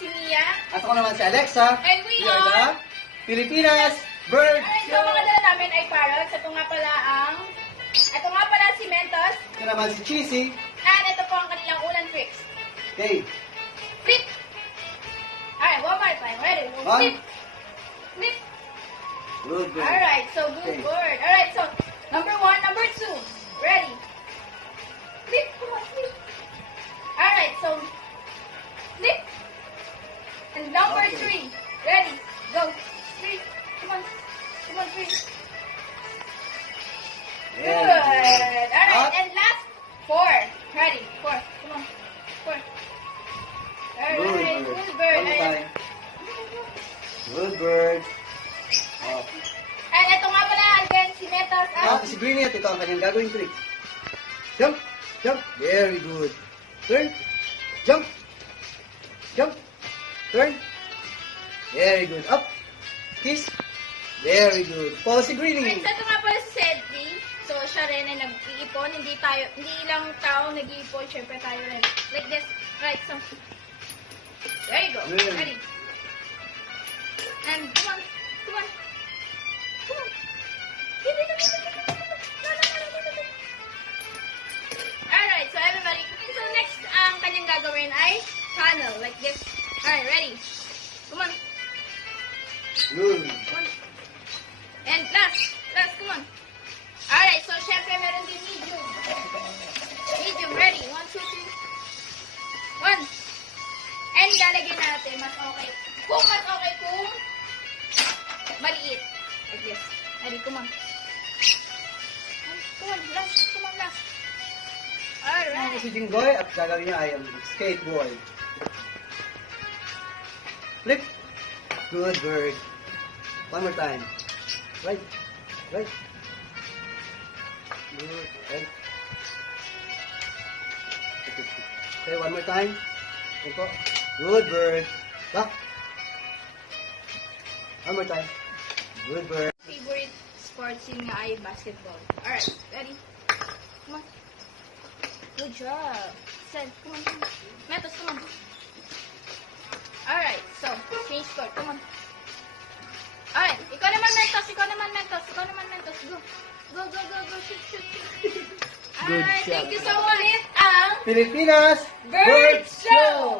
si Mia. At ako naman si Alexa. And we are are... the Pilipinas Bird Alright, so mga dala namin ay parrots. Ito nga pala si Mentos. Ito naman si Cheesy. And ito po ang kanilang ulan tricks. Okay. Flip! Alright, one more time. Ready? One. Flip! Flip! Good, good. Alright, so good Okay. word. Alright, so number 1, number 2. Ready? Flip! Come on, flip! Alright, so flip! And number Okay. 3. Ready? Go! 3. Come on. Come on, 3. Yeah. Good. Alright, Up. and last 4. Ready? 4. Come on. 4. Alright, good bird. One more time. Good bird. Oh. And ito nga pala, again, si Metas. Si Greenie at ito ang kanyang gagawing trick. Jump. Jump. Very good. Turn. Jump. Jump. Turn. Very good. Up. Kiss. Very good. Pause si Greenie. Friends, ito nga pala si Cedri. So, siya rin ay nag-iipon. Hindi lang tao nag-iipon. Siyempre tayo rin. Like this. Right, so. There you go. Yeah. Ready. And, come on. Come on. Come on. Alright, so everybody. So, next, ang kanyang gagawin ay tunnel. Like this. Alright, ready. Come on. Good. Come on. And last, come on. Alright, so syempre meron din medium. Medium, ready. 1, 2, 3. 1. And lalagyan natin, mas okay. Kung mas okay kung maliit. Like this. Ready, come on. Come on, last. Come on, last. Ako Alright. si Jinggoy at gagawin niya ay ang skateboard. Flip. Good bird. One more time. Right. Right. Good. Right. Okay, one more time. Yan po. Good bird. Back. One more time. Good bird. Favorite sports yun nga ay basketball. Alright, ready? Come on. Good job. Send, come on, come on. Metos, come on. Alright, so, change court, come on. Alright, ikaw naman Mentos. Go. Go, shoot. Good Alright, job. thank you so much. Ang Pilipinas Bird Show!